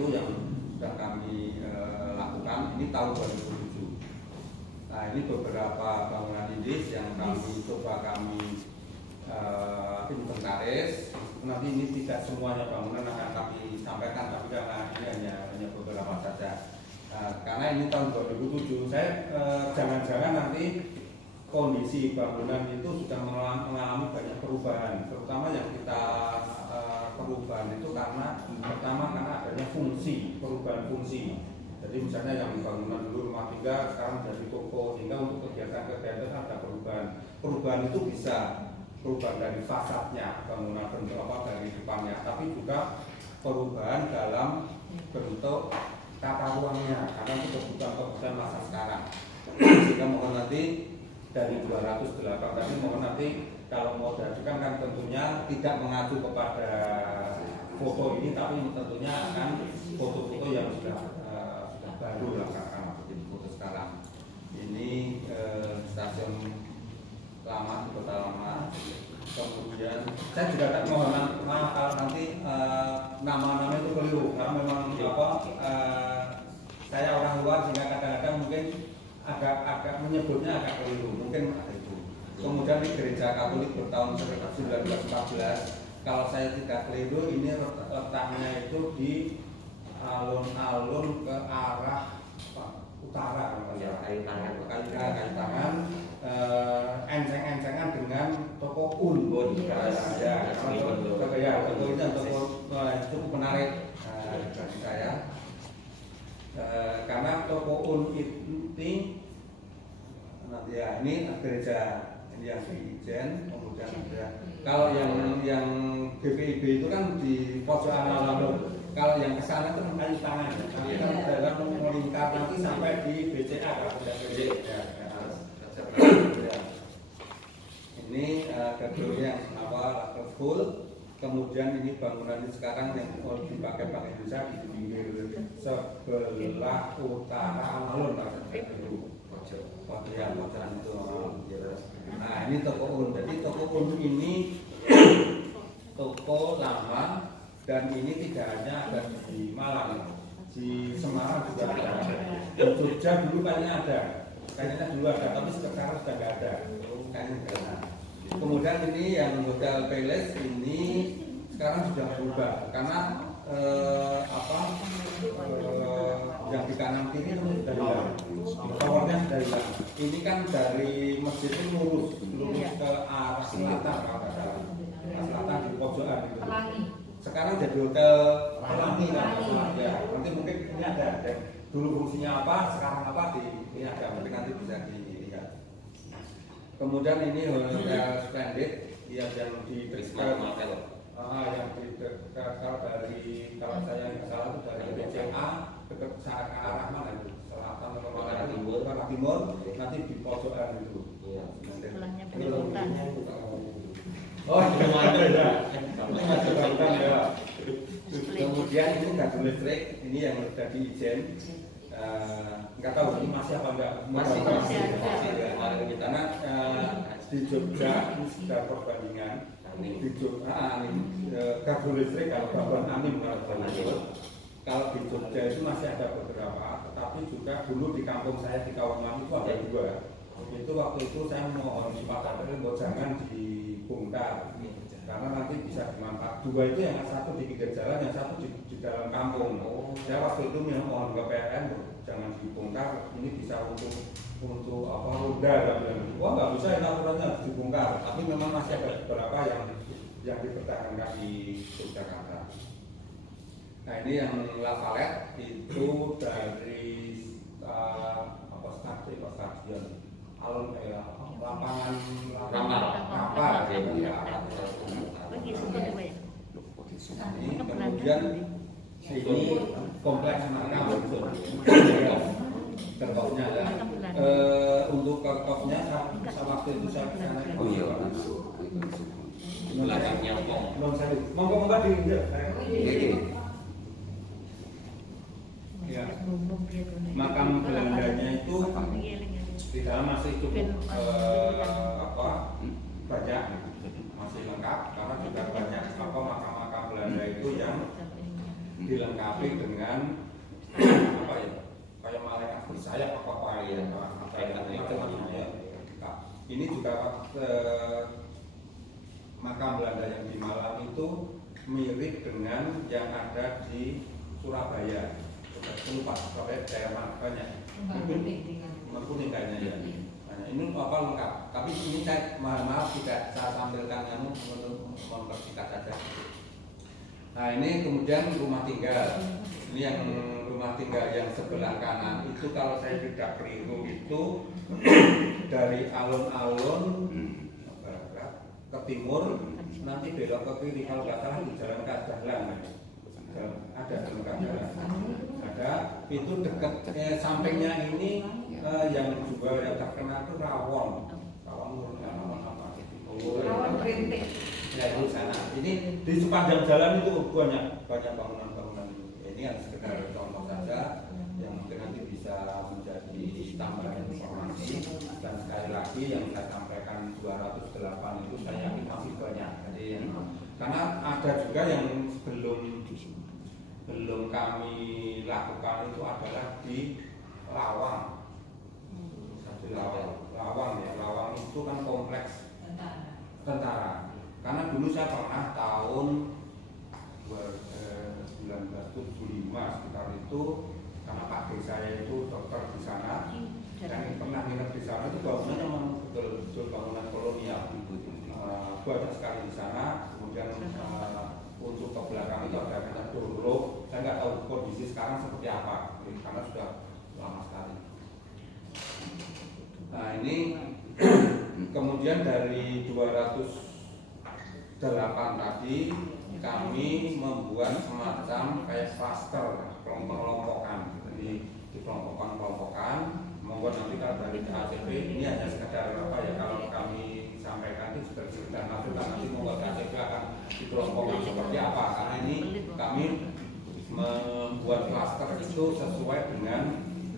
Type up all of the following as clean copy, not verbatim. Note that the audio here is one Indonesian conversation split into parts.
itu yang sudah kami lakukan. Ini tahun 2007. Nah, ini beberapa bangunan indis yang kami coba kami inventaris. Nanti ini tidak semuanya bangunan akan kami sampaikan, tapi karena ini hanya beberapa saja. Karena ini tahun 2007, saya jangan-jangan nanti kondisi bangunan itu sudah mengalami banyak perubahan, terutama yang kita perubahan itu karena pertama karena adanya perubahan fungsi. Jadi misalnya yang bangunan dulu rumah tinggal sekarang jadi toko, sehingga untuk kegiatan-kegiatan ada perubahan itu bisa perubahan dari fasadnya, bangunan bentuk apa dari depannya, tapi juga perubahan dalam bentuk tata ruangnya, karena itu kebutuhan masa sekarang. Sehingga mohon nanti dari 208 tadi mohon nanti kalau mau diajukan kan tentunya tidak mengacu kepada foto ini, tapi tentunya akan foto-foto yang sudah baru lah karena seperti foto sekarang. Ini stasiun lama, di kota lama. Kemudian saya juga tak mohon maaf kalau nanti nama-nama itu keliru, karena memang saya orang luar sehingga kadang-kadang mungkin agak menyebutnya agak keliru, mungkin ada itu. Kemudian di gereja Katolik bertahun 1914, kalau saya tidak keliru ini letaknya itu di alun-alun ke arah utara, kayu tangan, enceng-encengan dengan toko Unbon. Ya, toko itu cukup menarik bagi saya, karena toko Un ini nanti ya ini gereja ini yang di Ijen, kemudian ada kalau yang BPIB itu kan di pojok alun-alun. Kalau yang kesana itu kayu tangan, tapi kan dalam melingkar nanti sampai di BCA kalau tidak BCA. Ini gedungnya yang full. Kemudian ini bangunan ini sekarang yang dipakai Bank Indonesia di pinggir sebelah utara alun-alun pojokan itu. Nah ini toko Un. Jadi toko Un ini toko lama. Dan ini tidak hanya ada di Malang, di Semarang juga ada. Di Jogja dulu kayaknya dulu ada, tapi sekarang sudah nggak ada. Kemudian ini yang Hotel Palace ini sekarang sudah berubah karena yang di kanan kiri itu sudah hilang, towernya sudah hilang. Ini kan dari masjid itu lurus ke arah selatan, kalau nggak salah, selatan di pojokan itu. Sekarang jadi Hotel Pelangi kan, ya. Nanti mungkin ini ada dulu fungsinya apa, sekarang apa ini ada, mungkin nanti bisa dilihat. Kemudian ini Hotel Splendid yang di dekat yang di dekat dari kalau saya nggak salah itu dari BCA dekat ke arah mana itu, selatan atau arah timur, nanti di pojokan itu. Oh, ada ya. Kemudian ini gardu listrik, ini yang sudah di Ijen. Nggak tahu ini masih apa enggak? Masih ya. Karena di Jogja ini sudah perbandingan. Di Jogja gardu listrik kalau Baban Anim kalau di Jogja itu masih ada beberapa, tetapi juga dulu di kampung saya di Kawangan itu ada dua. Itu waktu itu saya mohon di Pak Kapolri bahwa jangan dibongkar karena nanti bisa dimanfaat. Dua itu yang satu di pinggir jalan, yang satu di dalam kampung. Saya waktu itu mohon ke PLN jangan dibongkar, ini bisa untuk apa roda dan wah nggak bisa ini aturannya harus dibongkar. Tapi memang masih ada beberapa yang dipertahankan di Yogyakarta. Nah ini yang Lavalet itu dari stadion alun lapangan apa ini kemudian ini kompleks makam kerkopnya ya. Untuk kerkopnya waktu itu saya kesana. Oh iya. Belakangnya monggo di ya. Makam Belandanya itu di dalam masih cukup banyak, masih lengkap karena juga banyak makam-makam Belanda itu yang dilengkapi dengan apa ya, kayak malaikat bersayap apa ya, apa itu namanya. Nah, ini juga makam Belanda yang di Malang itu mirip dengan yang ada di Surabaya. Lupa Surabaya daerah mana banyak. Kuning kayaknya ya. Nah, ini apa lengkap. Tapi ini saya maaf tidak saya tampilkan untuk mempersingkat saja. Nah ini kemudian rumah tinggal. Ini yang rumah tinggal yang sebelah kanan itu kalau saya tidak keliru itu dari alun-alun ke timur nanti belok ke kiri kalau nggak salah di Jalan Kadalang. Ada Jalan Kadalang. Ada itu dekat sampingnya ini yang juga yang terkenal itu rawon apa? Rawon Rintik. Ya itu sana. Ini di sepanjang jalan itu banyak bangunan-bangunan. Ini yang sekedar contoh saja yang mungkin nanti bisa menjadi tambahan informasi. Dan sekali lagi yang saya sampaikan 208 itu saya yakin masih banyak. Jadi karena ada juga yang belum kami lakukan itu adalah di Lawang. Lawang ya, Lawang itu kan kompleks tentara. Karena dulu saya pernah tahun 1975 sekitar itu, karena Pak D saya itu dokter di sana, dan pernah nginep di sana itu bangunannya memang betul-betul bangunan kolonial. Banyak sekali di sana. Kemudian untuk ke belakang itu ada kata Dorlo. Saya nggak tahu kondisi sekarang seperti apa, karena sudah lama sekali. Nah ini kemudian dari 208 tadi kami membuat semacam kayak cluster, kelompok-kelompokan. Jadi dikelompokkan, membuat nanti kalau dari KCP ini hanya sekedar apa ya, kalau kami sampaikan itu sekedar masukan, nanti membuat KCP akan dikelompokkan seperti apa. Karena ini kami membuat cluster itu sesuai dengan,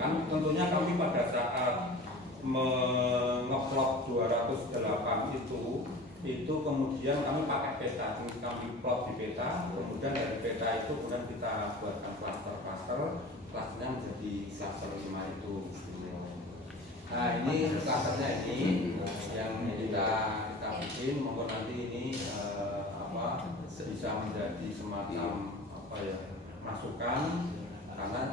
kan tentunya kami pada saat mengeplot 208 itu kemudian kami pakai peta, kami plot di peta, kemudian dari peta itu kemudian kita buatkan clusternya menjadi cluster 5 itu. Nah ini clusternya ini yang kita bikin, monggo nanti ini bisa menjadi semacam apa ya, masukan. Karena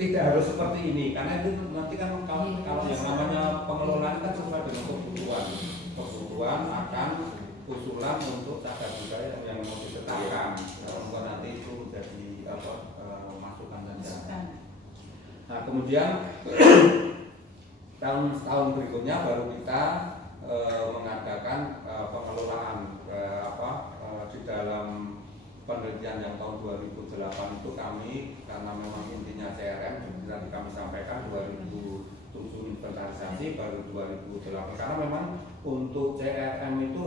tidak harus seperti ini, karena itu nanti kan kalau yang namanya pengelolaan kan sesuai dengan kebutuhan akan usulan untuk cagar budaya yang mau ditetapkan. Kalau nanti itu menjadi masukan saja. Nah kemudian tahun berikutnya baru kita mengadakan pengelolaan di dalam penelitian yang tahun 2008 itu kami, karena memang intinya CRM seperti tadi kami sampaikan 2007 inventarisasi baru 2008, karena memang untuk CRM itu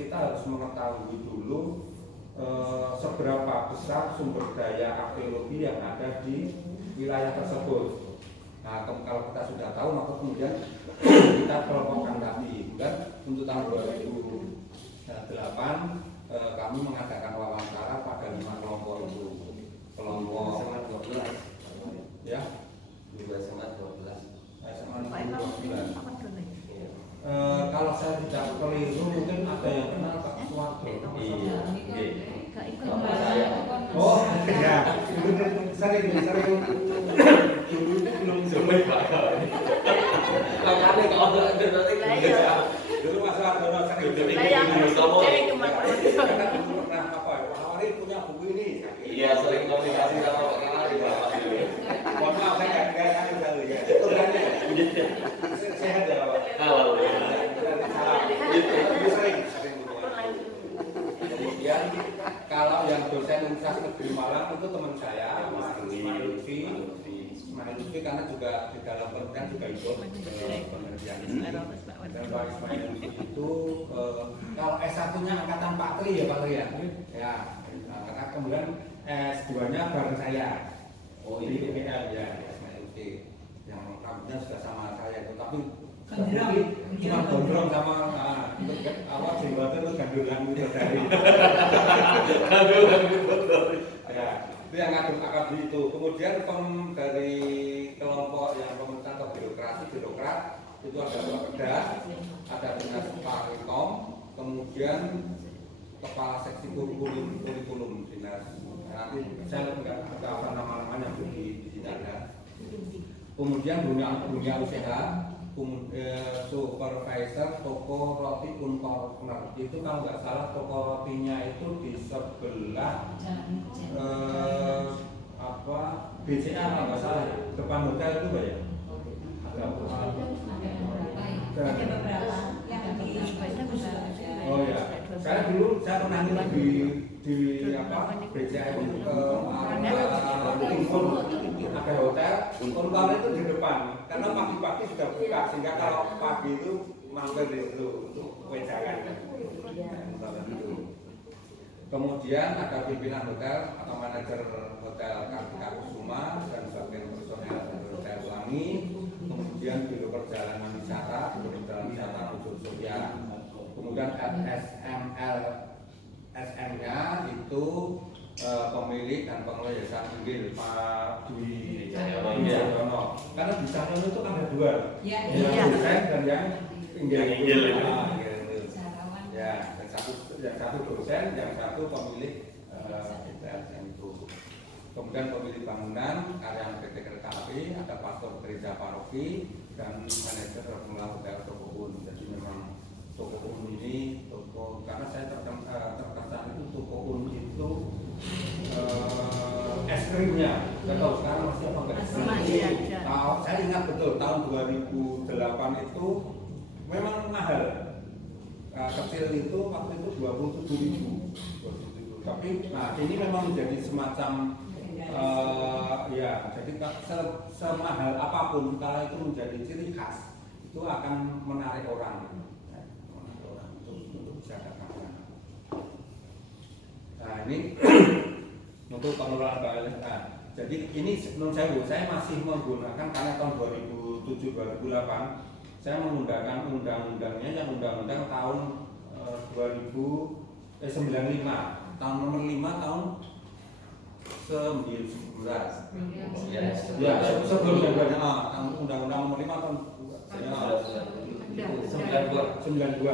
kita harus mengetahui dulu seberapa besar sumber daya arkeologi yang ada di wilayah tersebut. Nah kalau kita sudah tahu maka kemudian kita kelompokkan tadi. Dan untuk tahun 2008 kami mengadakan wawancara pada 5 kelompok itu. Kelompok SMA 12 ya, SMA 12 kalau saya tidak keliru mungkin ada yang kenal Pak Suwarto. Oh ya, sering dulu itu belum sempat Pak. Makanya kalau dulu Mas Suwarto sering pernah apa ya, Pak Wali punya buku ini. Iya, sering komunikasi sama Pak Wali. Mohon maaf saya nggak tahu ya. Sehat ya Pak. Alhamdulillah. Sering. Kemudian kalau yang dosen Universitas Negeri Malang itu teman saya, Mas Ismail Lutfi, karena juga di dalam penelitian juga ikut penelitian ini. Dan Pak Ismail Lutfi itu kalau S1-nya angkatan Pak Tri ya Pak Tri ya. Ya, karena kemudian S2-nya bareng saya. Oh di UGM ya, Ismail Lutfi. Yang rambutnya sudah sama saya itu, tapi cuma gondrong sama awal jenggotan itu gandulan gitu dari. Gandulan gitu. Ya. Itu yang ngaduk AKB itu. Kemudian dari kelompok yang pemerintah atau birokrat itu ada Bapeda, ada dinas Parikom, kemudian kepala seksi kurikulum dinas. Nanti saya nggak apa nama-namanya di sini ada. Kemudian dunia usaha, supervisor toko roti Corner itu kalau nggak salah toko rotinya itu di sebelah BCA kalau nggak salah depan hotel itu Pak ya. Ada beberapa yang di oh ya, saya dulu saya pernah di BCA itu ada hotel, Unpal itu di depan karena pagi-pagi sudah buka sehingga kalau pagi itu mampir di situ untuk wejangan. Kemudian ada pimpinan hotel atau manajer hotel Kartika Kusuma dan sebagian personel hotel Pelangi, kemudian biro perjalanan wisata, Ujung Surya, kemudian SM-nya itu pemilik dan pengelola Yayasan Inggil Pak Dwi Cahyono. Karena di Cahyono itu kan ada dua, yang dosen dan yang Inggil. Ya, yang satu dosen, yang satu pemilik Yayasan itu. Kemudian pemilik bangunan karya PT Kereta Api, ada pastor gereja paroki dan manajer pengelola hotel Toko. Jadi memang Toko ini karena saya terkesan itu Toko itu es krimnya, saya tahu sekarang masih apa enggak? Saya ingat betul tahun 2008 itu memang mahal. Kecil itu waktu itu 27.000. Tapi nah ini memang menjadi semacam ya, jadi semahal apapun kalau itu menjadi ciri khas itu akan menarik orang. Untuk bisa datang. Nah ini untuk pengelolaan balik. Nah, jadi ini menurut saya masih menggunakan karena tahun 2007-2008 saya menggunakan undang-undangnya yang undang-undang tahun 95 tahun nomor 5 tahun 19 ya sebelumnya tahun undang-undang nomor 5 tahun 92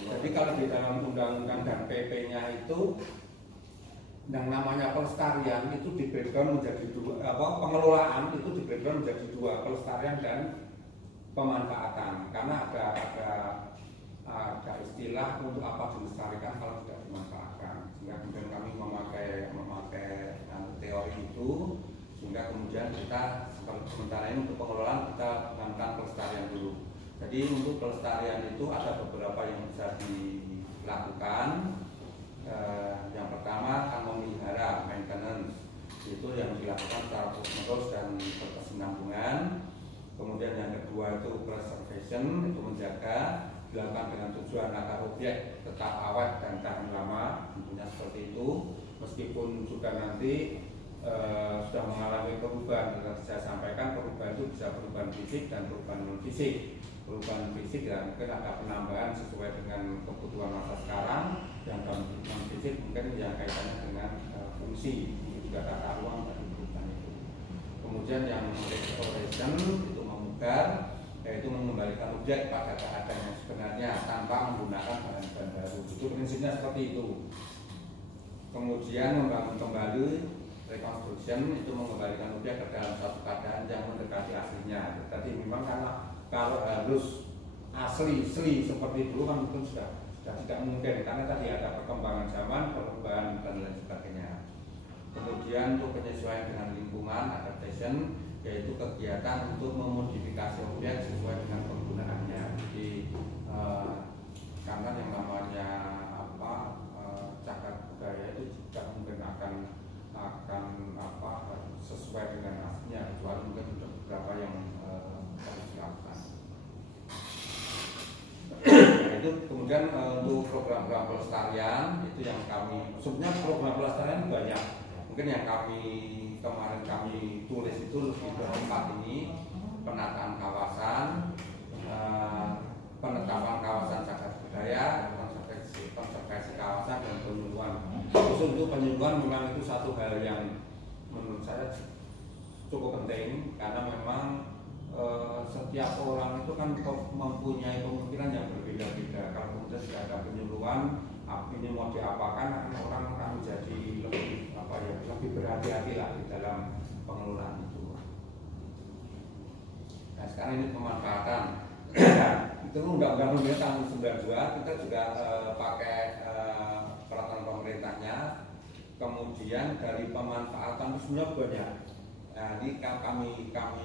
jadi kalau di dalam undang-undang dan PP-nya itu yang namanya pelestarian itu di background menjadi dua, pengelolaan itu di background menjadi dua, pelestarian dan pemanfaatan. Karena ada istilah untuk apa dilestarikan kalau tidak dimanfaatkan. Sehingga kemudian kami memakai teori itu, sehingga kemudian kita sementara ini untuk pengelolaan kita lakukan pelestarian dulu. Jadi untuk pelestarian itu ada beberapa yang bisa dilakukan. Yang pertama akan memelihara maintenance, itu yang dilakukan secara terus-menerus dan berkesinambungan. Kemudian yang kedua itu preservation, itu menjaga, dilakukan dengan tujuan agar objek tetap awet dan tahan lama, tentunya seperti itu. Meskipun juga nanti sudah mengalami perubahan, saya sampaikan perubahan itu bisa perubahan fisik dan perubahan non fisik. Perubahan fisik ya mungkin ada penambahan sesuai dengan kebutuhan masa sekarang, yang non fisik mungkin yang kaitannya dengan fungsi, juga tata ruang dan perubahan itu. Kemudian yang restoration itu memugar, yaitu mengembalikan objek pada keadaan yang sebenarnya tanpa menggunakan bahan-bahan baru. Itu prinsipnya seperti itu. Kemudian membangun kembali, reconstruction itu mengembalikan objek ke dalam suatu keadaan yang mendekati aslinya. Jadi memang karena kalau harus asli seperti dulu kan mungkin sudah tidak mungkin karena tadi ada perkembangan zaman, perubahan dan lain sebagainya. Kemudian untuk penyesuaian dengan lingkungan, adaptation, yaitu kegiatan untuk memodifikasi objek sesuai dengan penggunaannya. Jadi karena yang namanya cagar budaya itu tidak mungkin akan sesuai dengan aslinya, kecuali mungkin sudah beberapa yang harus dilakukan. Itu kemudian untuk program-program pelestarian itu yang kami sebenarnya program pelestarian banyak. Mungkin yang kemarin kami tulis itu lebih berempat ini: penataan kawasan, penetapan kawasan cagar budaya, konservasi kawasan dan penyuluhan. termasuk itu penyuluhan memang itu satu hal yang menurut saya cukup penting karena memang setiap orang itu kan mempunyai pemikiran yang berbeda-beda. Kalau kemudian tidak ada penyuluhan, ini mau diapakan, orang akan menjadi lebih lebih berhati-hati lah di dalam pengelolaan itu. Nah sekarang ini pemanfaatan. Itu undang-undang tahun 92 kita juga pakai peraturan pemerintahnya. Kemudian dari pemanfaatan itu sebenarnya banyak. Nah ini kami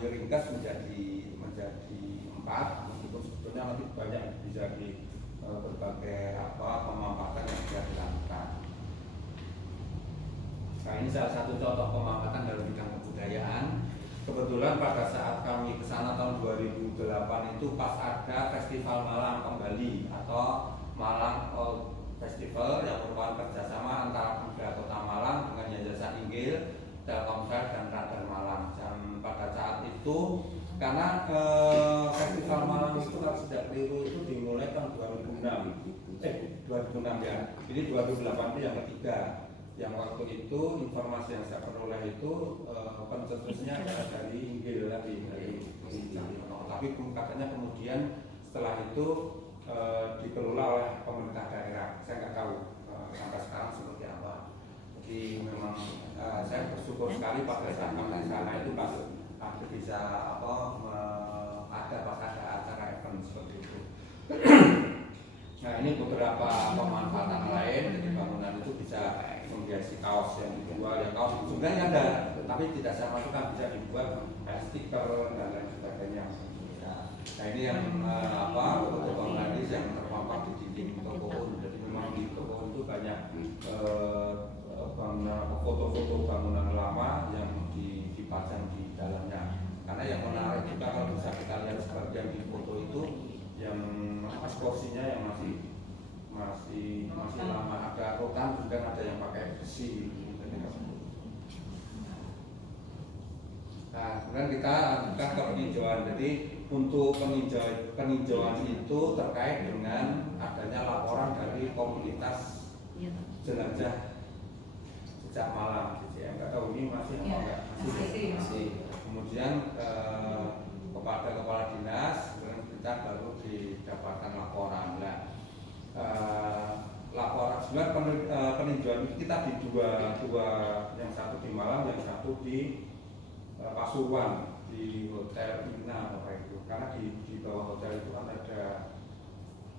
ringkas menjadi 4, meskipun sebetulnya nanti banyak bisa di berbagai pemanfaatan yang bisa dilakukan. Nah ini salah satu contoh pemanfaatan dalam bidang kebudayaan. Kebetulan pada saat kami ke sana tahun 2008 itu pas ada Festival Malang kembali atau Malang Festival yang merupakan kerjasama antara Pemuda Kota Malang dengan Yayasan Inggil, Telkomsel dan Radar Malang. Dan pada saat itu karena Festival Malang itu kalau tidak keliru itu dimulai tahun 2006 ya. Jadi 2008 itu yang ketiga. Yang waktu itu informasi yang saya peroleh itu pencetusnya adalah dari Inggil tadi tapi katanya kemudian setelah itu dikelola oleh pemerintah daerah. Saya nggak tahu sampai sekarang seperti apa. Jadi memang saya bersyukur sekali pada saat kami di sana itu pas bisa pas ada acara event seperti itu. Nah ini beberapa pemanfaatan lain. Jadi bangunan itu bisa menghiasi kaos yang dijual, yang kaos sebenarnya ada, tapi tidak saya masukkan, bisa dibuat stiker dan lain sebagainya. Nah ini yang foto Bangladesh yang terpampang di dinding toko. Jadi memang di toko itu banyak foto-foto bangunan lama yang dipajang di dalamnya. Karena yang menarik juga kalau bisa kita lihat sebagian di foto itu yang porsinya yang masih lama, ada rotan juga, ada yang pakai besi. Nah kemudian kita lakukan ke peninjauan. Jadi untuk peninjauan itu terkait dengan adanya laporan dari komunitas jelajah sejak Malang. Saya nggak tahu ini masih apa enggak? Masih. Kemudian kepada kepala dinas, kemudian kita baru didapatkan laporan. Nah, laporan sebenarnya peninjauan itu kita di dua, yang satu di Malang, yang satu di Pasuruan di Hotel Ina Bapak Ibu. Karena di bawah hotel itu kan ada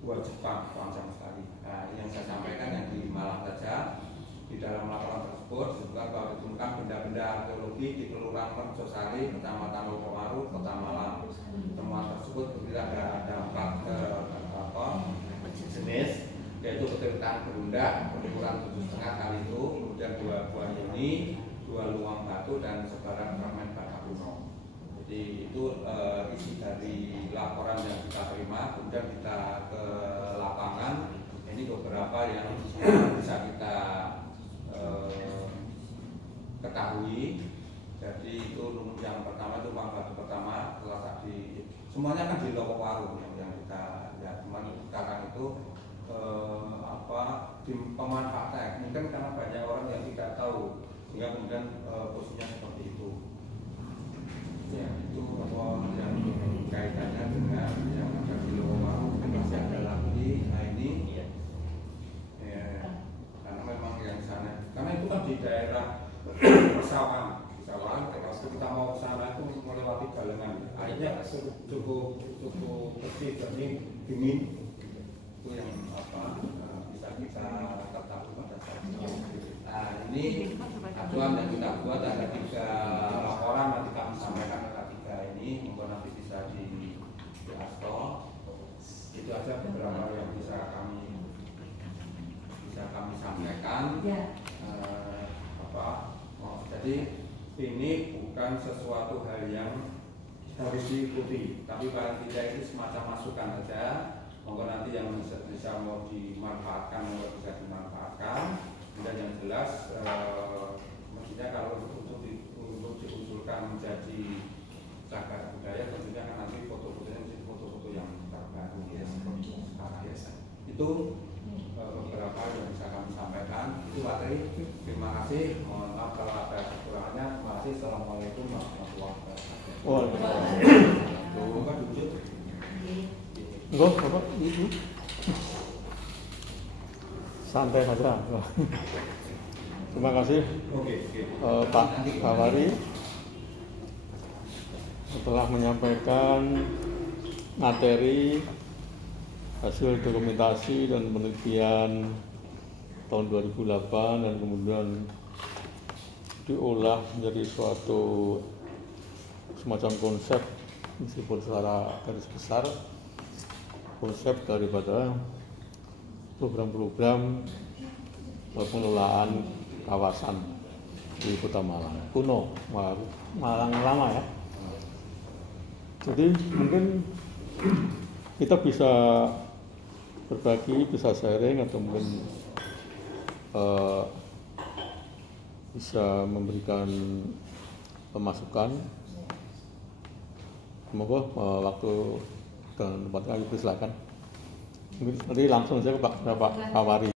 gua Jepang panjang sekali. Nah, yang saya sampaikan yang di Malang saja. Di dalam laporan tersebut disebutkan bahwa ditemukan benda-benda arkeologi di Kelurahan Merjosari, Kecamatan Lokomaru, Kota Malang. Temuan tersebut ada 4 jenis, yaitu petirtaan berundak berukuran 7,5 kali itu, kemudian 2 buah ini, 2 luang batu dan sebaran fragmen bata kuno. Jadi itu isi dari laporan yang kita terima, kemudian kita ke lapangan. Ini beberapa yang bisa kita ketahui. Jadi itu yang pertama itu uang batu pertama terletak di semuanya kan di Lokowaru yang kita lihat. Cuman sekarang itu di pemanfaatan mungkin karena banyak orang yang tidak tahu sehingga kemudian posisinya seperti itu. Ya itu yang kaitannya dengan yang ada di Lokowaru. Masih ada lagi. Nah ini karena memang yang sana, karena itu kan di daerah persawahan, kalau kita mau ke sana itu melewati galengan, airnya cukup bersih, jernih, dingin. Itu yang bisa kita ketahui pada saat itu. Nah ini acuan yang kita buat ada 3 laporan, nanti kami sampaikan ke 3 ini, mungkin nanti bisa di asto. Itu aja beberapa yang bisa kami sampaikan. Jadi ini bukan sesuatu hal yang harus diikuti, tapi paling tidak itu semacam masukan saja. Monggo nanti yang bisa mau dimanfaatkan, mau bisa dimanfaatkan. Dan yang jelas, maksudnya kalau untuk diusulkan menjadi cagar budaya, tentunya kan nanti foto-fotonya menjadi foto-foto yang terbaru ya, seperti sekarang. Itu beberapa yang bisa kami sampaikan. Itu materi. kalau ada kekurangannya masih assalamualaikum warahmatullahi wabarakatuh. Oh, Bukan wujud. enggak apa itu santai saja. Terima kasih Oke. Pak Kawari telah menyampaikan materi hasil dokumentasi dan penelitian tahun 2008 dan kemudian diolah menjadi suatu semacam konsep, meskipun secara garis besar konsep daripada program-program pengelolaan kawasan di Kota Malang kuno, Malang lama ya. Jadi mungkin kita bisa berbagi, bisa sharing, atau mungkin bisa memberikan pemasukan. Semoga waktu dan tempatnya dipersilakan. Nanti langsung saja ke Pak Kawari.